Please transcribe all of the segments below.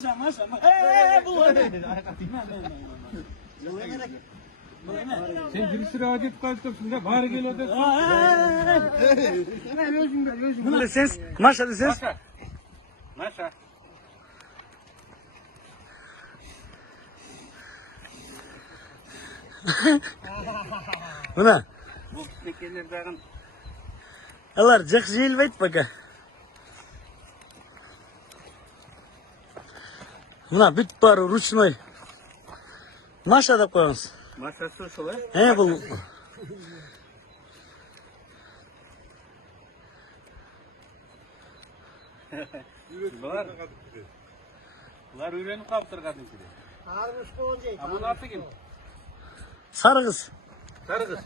Sen birisi rahat et kalkıyorsun da bari gel öde. Siz Maşa siz. Maşa. Buna. Bu tekeller dağın. Allar cık jilbeyt baka. Buna büt barı ручной. Maşa da koyunuz. Maşası şolay. Bu. Bunlar öğrenip kaptır kadın kiri. Ağırmış bu önce. Ama nasıl kim? Sarı kız. Sarı kız.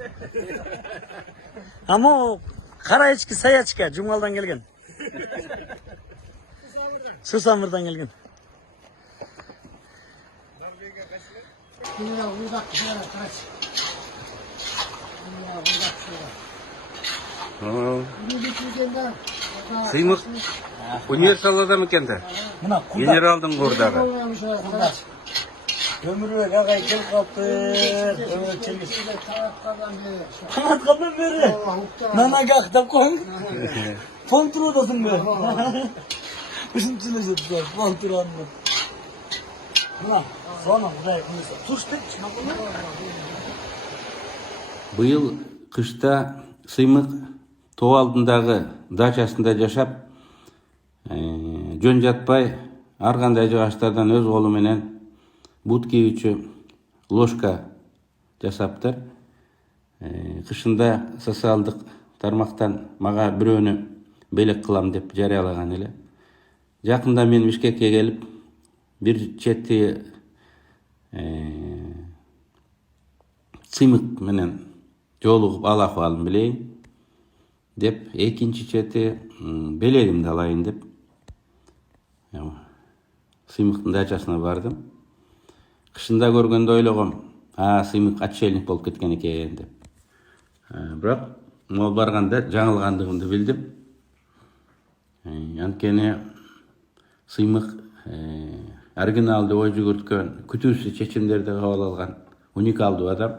Ama o kara içki sayaçka Cumal'dan gelgen. Susamır'dan gelgen. Dünya uzak şöyle kaç. Dünya uzak şöyle. Bunu bitirdiğinden. Sıymış. Universal'da mı kente? Buna kurda. General'dan kurdağı. Kaç. Ömürlük ağay kel kaptı. Ömürlük çelgis. Kanatkandan beri. Nana gakta koy. Fonturu odasın be. Bizim çilesi tutar. Fonturu anlı. Buna sonra buraya koyuyorsa. Tuştuk. Быйыл кышта Сыймык тоо алдындагы дачасында жашап, жөн жатпай ар кандай жыгачтардан өз колу менен бут кийүүчү ложка жасаптыр. Кышында социалдык тармактан мага бирөөнү белек кылам деп жарыялаган эле. Жакында мен Бишкекке келип, бир чети Сыймык менен жолугуп ал акыбалын билейин деп, экинчи чети белегимди алайын деп Сыймыктын дачасына бардым. Кышында көргөндө ойлогом, Сыймык отшельник болуп кеткен экен деп. Бирок могу барганда жаңылгандыгымды билдим. Анткени Сыймык оригиналды ой жүгүрткөн, күтүүсүз чечимдерди кабыл алган уникалдуу адам.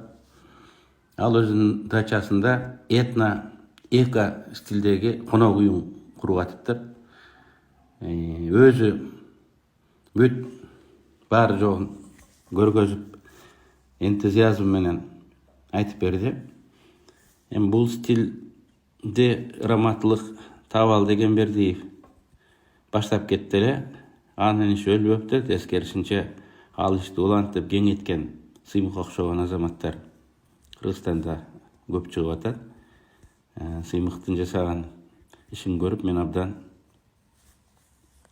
Ал өзүнүн дачасында эко стилдеги конок уюм куруп атыптыр. Өзү бүт баары жогун көргөзүп, энтузиазм менен айтып берди. Бул стилди Раматылык Табал деген Бердиев баштап кетти эле. Анын иши өлбөптүр, тескерисинче ал ишти улантып кеңейткен Сыймык окшогон азаматтар Кыргызстанда көп чыгып атат. Сыймыктын жасаган ишин көрүп мен абдан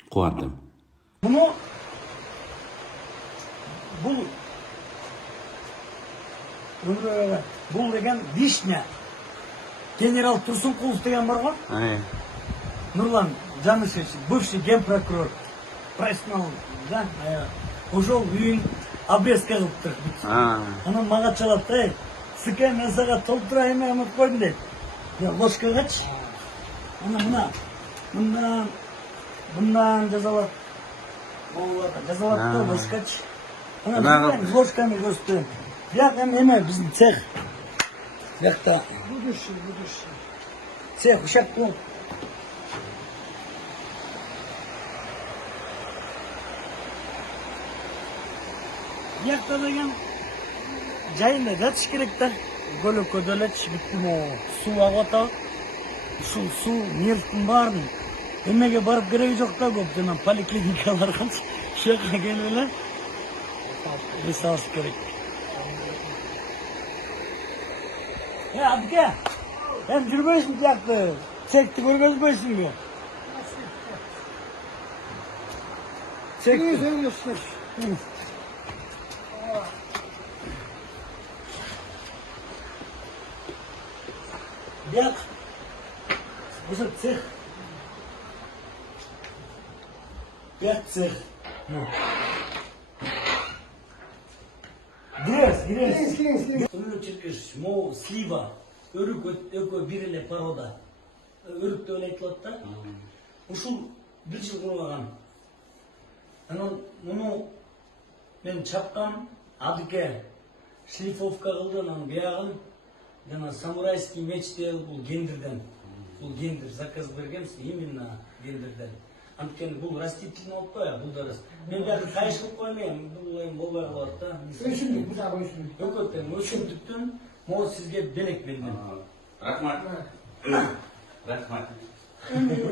кубандым. Бул деген вишня. Генерал Турсункулов деген бар го? Нурлан Жанышевич, бывший генпрокурор. Профессионал, да? Ошол үйүн обрезка кылыптыр. Анан мага чалат да, сыкай мен сага толтурайын унутуп койдум дейт. Ложкагачы. Анан мындан жазалат. Жазалат да ложкачы. Анан ложканы көрсөтөм. Бияк эме биздин цех. Биякта будущий. Цех ушакты. Биякта деген жайында жатыш керек да. Көлөккө делечи бүттүм суу агып атабы. Ушул суу нервтин баарын эмеге барып кереги жок да, көп жана поликлиникаларга шакка келип эле эс алыш керек. Абке, сен жүрбөйсүң тиякты, цехти көргөзбөйсүңбү? Бияк, ошо цех. Бияк цех. Гирес. Чиркеш, мол слива. Өрүк өкө бир эле порода. Өрүктө эле айтылат да. Ушул бир жыл курган. Анан муну мен чапкам, адыке шлифовка кылды, анан биягын жана самурайский меч деп бул гендерден. Бул гендер заказ бергенбиз именно гендерден. Анткени бул растительный болуп коя, бул да рас. Мен бияка кайыш кылып коймойм, бул эми болбой калат да. Өсімдік, бұл жағы өсімдік. Өкөттөн өсүмдүктөн могу сизге белек менден. Рахмат. Рахмат. Өмүрү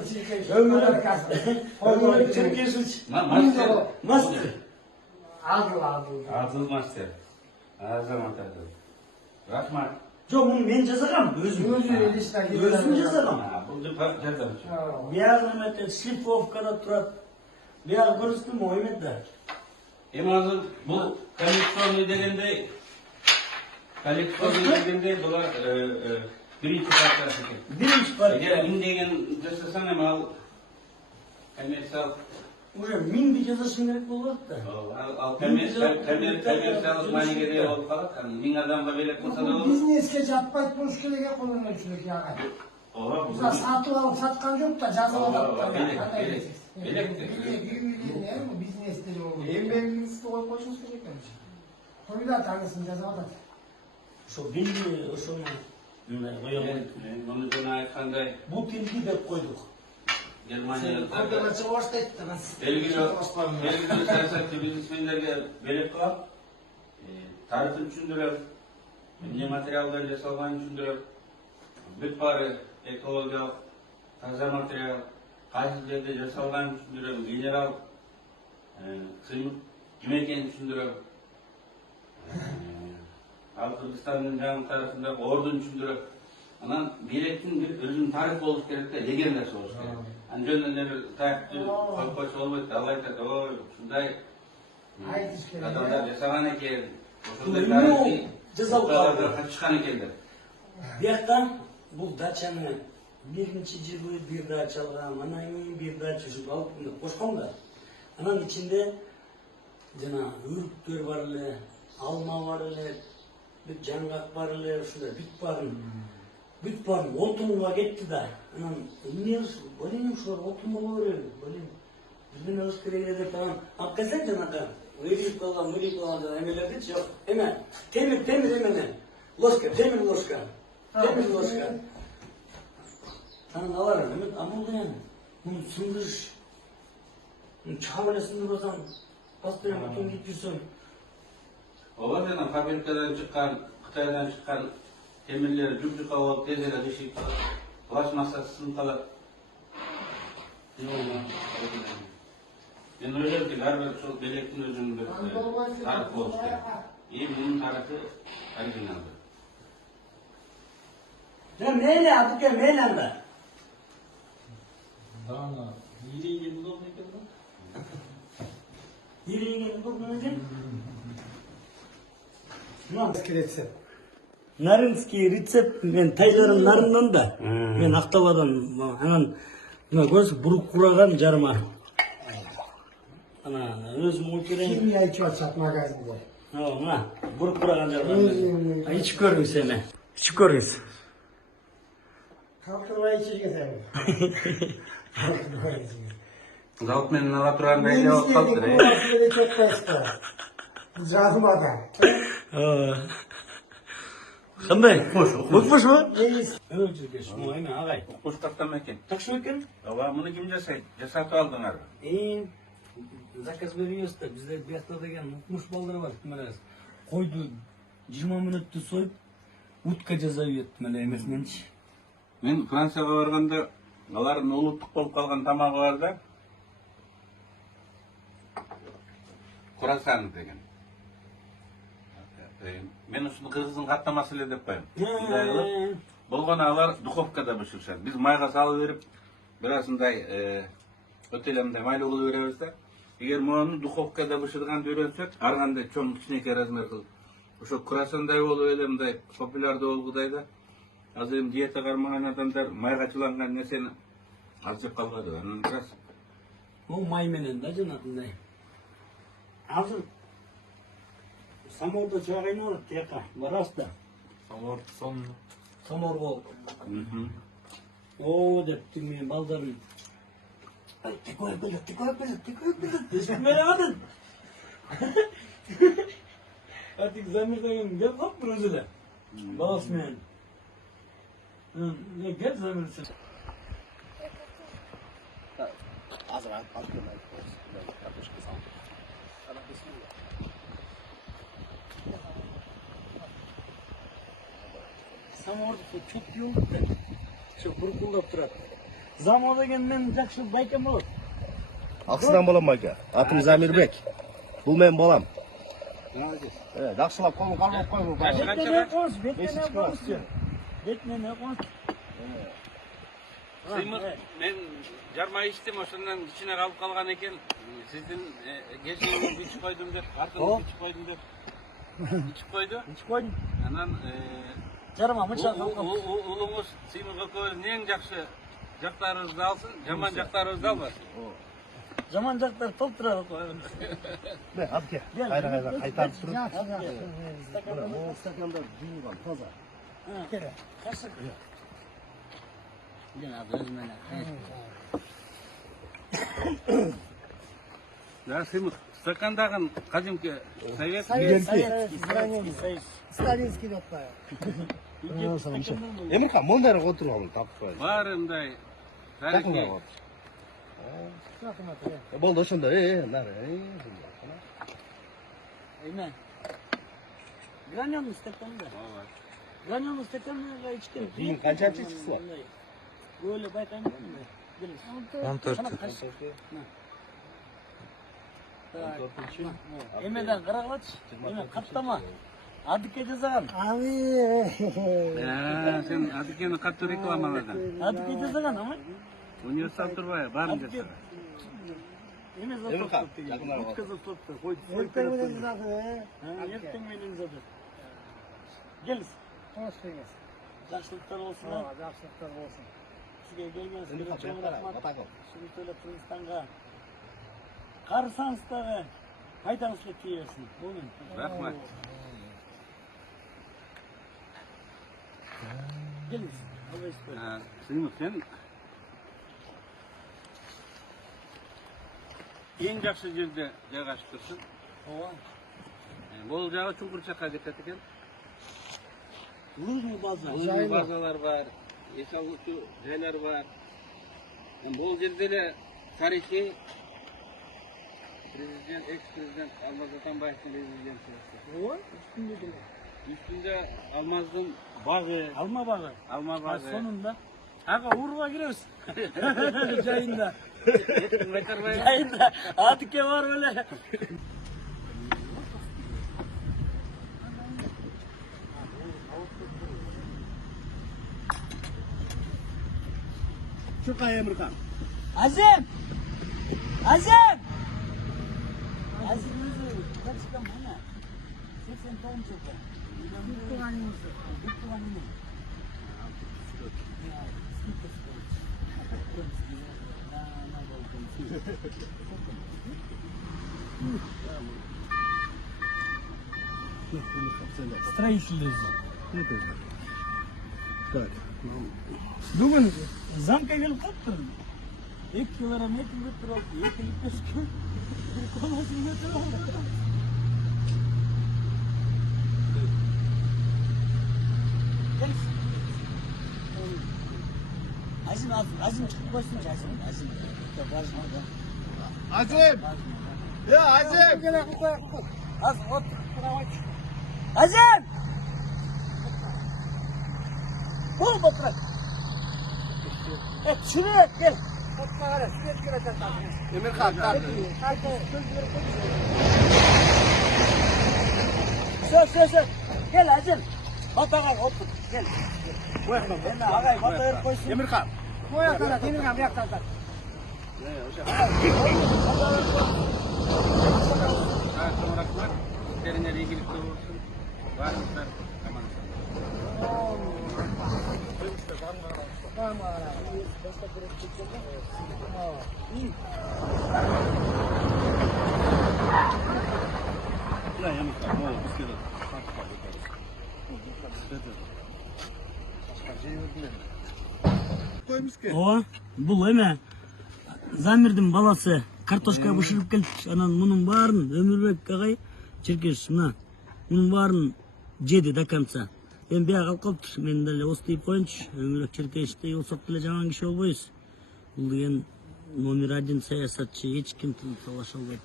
Черкешевич. Мастер. Мастер. Адыл. Адыл мастер. Азамат Адыл. Рахмат. Жок, муну мен жасагам, өзүм. Өзүм жасагам. Бұл жапар жардамчы. Биягы эметен шлифовкада турат. Биягы көрүстүм, ой эмет да. Эми азыр бұл коллекционный дегенде бұлар биринчи партиясы экен. Биринчи партия. Эгер 1000 деген жасасаң эми ал коммерциялык Уже 1000 жасашың керек болуп атат да. ал коммерциялык мааниге ээ болуп калат. 1000 адамга белек болса да болот. Бизнеске жатпайт болуш керек я колдонуучулук яга. Ооба. Сатып алып саткан жок да, жазып алат. Белек. Бизнесте болуп. Эмгегиңизди коюп койушуңуз керек экен. Койда таңысын жазып атат. Ошо билги ошону мындай коём. Муну жана айткандай Бул тилги деп койдук. Германияда Чыга баштайт да. белгилүү саясатчы бизнесмендерге белек кылам. Тарыхын түшүндүрөм. Эмне материалдар жасалганын түшүндүрөм. Бүт баары экологиялык таза материал, кайсы жерде жасалганын түшүндүрөм. Генерал сыймык ким экенин түшүндүрөм. Ал Кыргызстандын жаңы тарыхындагы ордун түшүндүрөм. Анан белектин бир өзүнүн тарых болуш керек да, деген нерсе болуш керек. Анын жөнүндө бир таяктуу коюп койсо болбойт. Ал айтат, ой, ушундай адамдар жасаган экен. Ошондой тарыхый жасалган. катышкан экен деп. Биякта бул дачаны 1-жылы бир дача алгам, анан кийин бир дача ушинтип алып кошком да. Анан ичинде жана өрүктөр бар эле, алма бар эле, бүт жаңгак бар эле, ушундай бүт барын отунга кетти да. Анан эмне болем ушулар отун боло береби, болем. Биздин өз керек эле деп анан алып келсең жанагы өрүк калган эмелерди жок. Эме темир эменен ложка, темир ложка. Анан алар эме амалдын муну сындырыш. Чабыла сындырсаң, постоянно отун кетип жүрсөң. Ооба жана фабрикадан чыккан, Кытайдан чыккан темирлер жуп-жука болуп тез эле кышып калат. Пластмассасы сынып калат. Мен ойлойм ки, ар бир ушул белектин өзүнүн бир тарыхы болуш керек. Мунун тарыхы оригиналдуу. Мейли адыке мейли анда. Дана, ириге удобно экен да? Ириге удобно экен? Рецепт. Нарынский рецепт мен тайларым нарындан да. Мен Актабадан анан мына көрсөң бурук кураган жарма. Ана өзүм өлтүрөм. Химия ичип атышат магазинде. Мына бурук кураган жарма. Ичип көрүңүз эми. Ичип көрүңүз. Калтырбай ичишке сайын. Залп менен ала тургандай эле болуп калыптыр. Жазмада. Кандай? Укмушбу? Өлчүргөч, эме агай. Куш тактама экен. Такшы экен? Ооба, муну ким жасайт? Жасатып алдыңарбы? Заказ беребиз да, бизде биякта деген укмуш балдар бар, мына койду 20 мүнөттө союп, утка жасап ийет, мына эмесиненчи. Мен Францияга барганда алардын улуттук болуп калган тамагы бар да. Курасан деген. Мен ушуну кыргыздын каттамасы эле деп коем. Болгону алар духовкада бышырышат. Биз майга салып берип, бирасындай өтө эле мындай майлуу кылып беребиз да. Эгер муну духовкада бышырганды үйрөнсөк, ар кандай чоң кичинекей размер кылып, ошо курасандай болуп эле мындай популярдуу болгудай да. Азыр эми диета кармаган адамдар майга чыланган нерсени аз жеп калбады. Анан бираз Ол май менен да жанагындай. Азыр самордо чаа кайнап тияка барабыз да. Самор болуп. О деп тиги балдарын Tekrar böyle. Teşekkür ederim. Artık zamirden gel kalk buraya. Basmayan. Ne gel zamirden. Sen orada çok iyi oldu da. Çok burkuldup duradi. Zamon degan men жақсы байкам болады. Ақсыдан балам байка. Атым Замирбек. Бұл мен балам. Жақсылап қолын қармап қойыңыз. Бетіне қоныс, бетіне қоныс. Бетіне қоныс. Сыймық, мен жарма іштім, ошондан кичине қалып қалған екен. Сіздің кешеңіз ичіп қойдым деп, артын ичіп қойдым деп. Ичіп қойды. Ичіп қойдым. Анан Жарма мынча қалып. ұлыңыз Сыймық экөөбүздүн ең жақсы жақтарыңызды алсын, жаман жақтарыңызды албасын. Жаман жақтар толтырады. Әпке, қайтарып тұрып. Стакандар. Стакандар жуылған, таза. Қашық. Да, Сыймық, стакандағын қадимки совет. Сталинский деп қояды. Емірхан, мұндары отырып алың, тапып қойды. Бар ындай тарихи. Болды ошонда, нары. Эме. Граненый стаканда. Граненый стаканга içкен. Дейін қанша чишкісі бар? Böyle bayqаймын. 14. Эмеден қарағылатшы. Эме қаптама. Адыке жазаған. Сен Адыкені қатты рекламаладың. Адыке жазаған, амай. Универсал тұрбай, барын жасаған. Эме Эмирхан, затоптық. жақындарға Утка затоптық. Ертең менен жазады. Ертең менен жазады. Келіз. Қош келіңіз. Жақсылықтар болсын. Жақсылықтар болсын. Сізге келген Эмирхан, сізге бері қара, рахмат. батақ ол. Шын төлеп Қырғызстанға қарсаңыздағы қайтаңызға тиерсін. Омен. Рахмат. Келіңіз. Алайсыздар. Сыймық, сен ең жақсы жерде жайғашып тұрсың. Ооба. Бұл жағы Чуңкурчакка жетет екен. Лыжный база. Лыжный базалар бар, еш алуучу жайлар бар. Бұл жерде эле тарихи президент, экс-президент Алмаз Атамбаевдин резиденциясы. Ооба. Үстінде келе. Үстүндө Алмаздын багы, Алма бағы. алма багы. Сонunda. Аға уруға кіреміз. Жайында. Байкарбай. Жайында. Атыке бар өле. Шыққа Емірхан. Азем! Азем! Азем өзі қашқан мына. 89 жылда. Бүттуғанымызды. Бүттуғанымыз. Строительный. Так. Бүгін замка келіп қаптыр. 2 километр алды, 2,5 км. 1,5 метр алды. Azim çıkıp koysun Azim. Azim! Ya Azim! Az ot. Azim! Bul bırak. Şuraya gel. Emirhan, Söz. Gel Azim. Batağa otur. Gel. Ağay batağa koysun. Emirhan. Koya kadar, Emirhan bir yaktan. Çok rahmat. İşlerine ilgilikli olsun. Varlıklar amanızda. Ne Emirhan, ne olur biz gidelim. О, бұл эме Замирдин баласы картошка бышырып келипчи. Анан мунун баарын Өмүрбек агай Черкеш мына мунун баарын жеди до конца. Эми бияга калып калыптыр. Мен деле остойуп коеюнчу. Өмүрбек Черкештей болсок деле жаман киши болбойбуз. Бул деген номер 1 саясатчы, эч ким тил талаша албайт.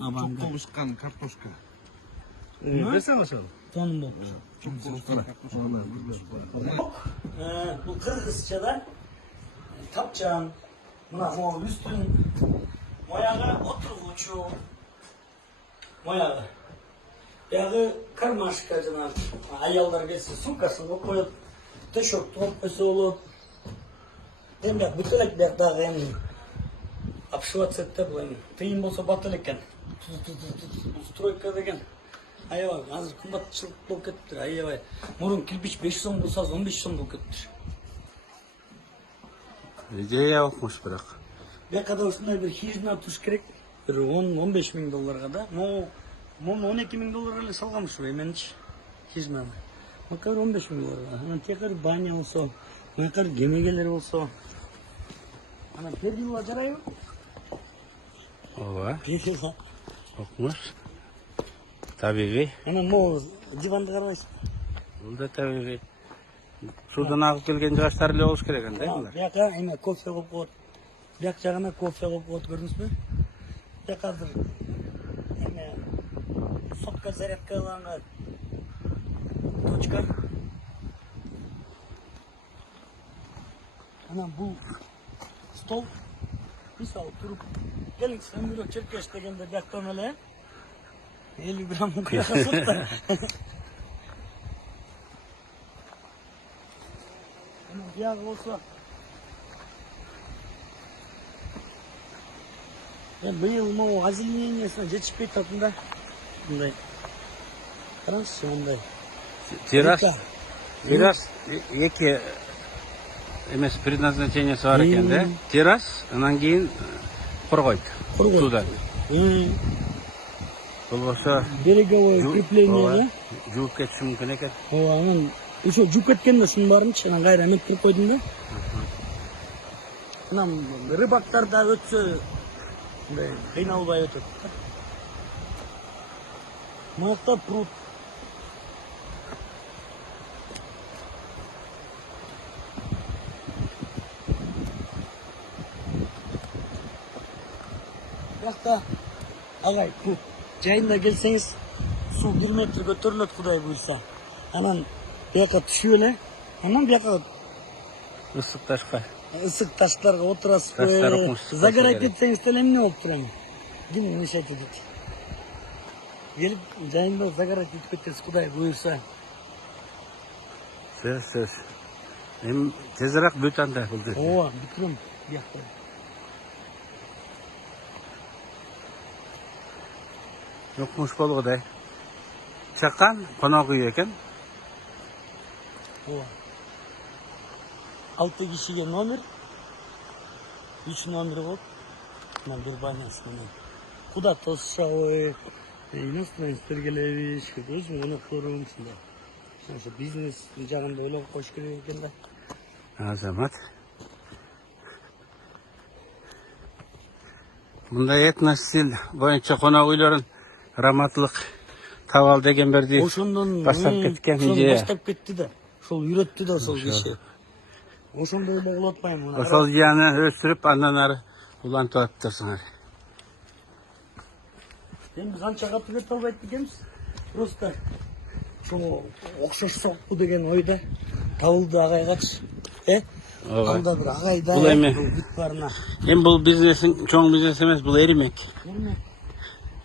Абанга. Ушкан картошка. Берсең ошону. Тонун болуп. Бул кыргызча да тапчан. Мына могу үстүн моягы отургучу. Моягы. Ягы кармашка жанагы аялдар келсе сумкасын коюп коет. Төшөктү коюп койсо болот. Эми бияк бүт элек бияк дагы эми обшиваться этте бул эми. Тыйын болсо бат элеккен. Стройка деген. Аябай азыр кымбатчылык болуп кетиптир. Аябай. Мурун кирпич 5 сом болсо 15 сом болуп кетиптир. Идея окмуш бирок. Бияка да ушундай бир хижина туш керек. Бир 10-15 миң долларга да. Могу 12 миң долларга эле салгам ушу эменчи хижинаны. Макар 15 миң долларга. Анан текер баня болсо, макар кемегелер болсо. Анан пердилла жарайбы? Ооба, Пердилла. окмуш. Табигый. Анан могу диванды карабайсың. Бул да табигый. Судан агып келген жыгачтар эле болуш керек анда, булар. Бияка эме кофе коюп коет. Бияк жагына кофе коюп коет, көрдүңүзбү? Бияк азыр эме сотка зарядкаланган точка. Анан бул стол. Мисалы туруп келиңиз Өмүрбек Черкеш дегенде бияктан эле 50 грамм куясыз да. Анан биягы болсо быйыл могу озеленениесине жетишпей атат да. Мындай. Караңызчы мындай. Террас эки эмес предназначениясы бар экен да. Террас, анан кийин коргойт. Судан. Болбосо Береговое укрепление да. жууп кетиши мүмкүн экен. Ооба, анан ошо жууп кеткенде шунун баарынчы анан кайра эметип койдум да. Анан рыбактар да өтсө мындай кыйналбай өтөт. Мынакта пруд. Бияқта агай пруд. Жайында келсеңиз суу 1 метр көтөрүлөт Кудай буйрса. Анан бияка түшүп эле, анан бияка Ысык ташка. ысык таштарга отурасыз. Таштар окмуш. Загорать этсеңиз деле эмне болуп турат? Ким мешать этет? Келип жайында загорать этип кетесиз Кудай буйрса. Сөз. Эми тезирээк бүт анда бул жерде. Ооба, бүтүрөм биякта. Окмуш болгодай. Чакан конок үй экен. Ооба. 6 кишиге номер. 3 номер болуп. Мына бир банясы менен. Куда тосшабы, иностранец Тергелевич, өзүм конокторум ушундай. Ошо бизнес жагында ойлоп коюш керек экен да. Азамат. Мындай этностиль боюнча конок үйлөрүн раматтылык табал деген берди. Ошондон баштап кеткен ошондон идея. баштап кетти да. Ошол үйрөттү да ошол киши. Ошондой эле кылып атпайм мына. Ошол идеяны өстүрүп андан ары улантып атыптырсыңар. Эми канча катуу кете албайт экенбиз. Просто ошо окшош сокку деген ойдо табылды агайгачы. Ооба. Анда бир агайда Бул эми бүт барына. эми бул бизнесиң чоң бизнес эмес, бул эрмек.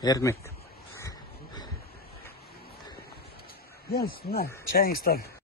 Эрмек. Мына чайыңыздан.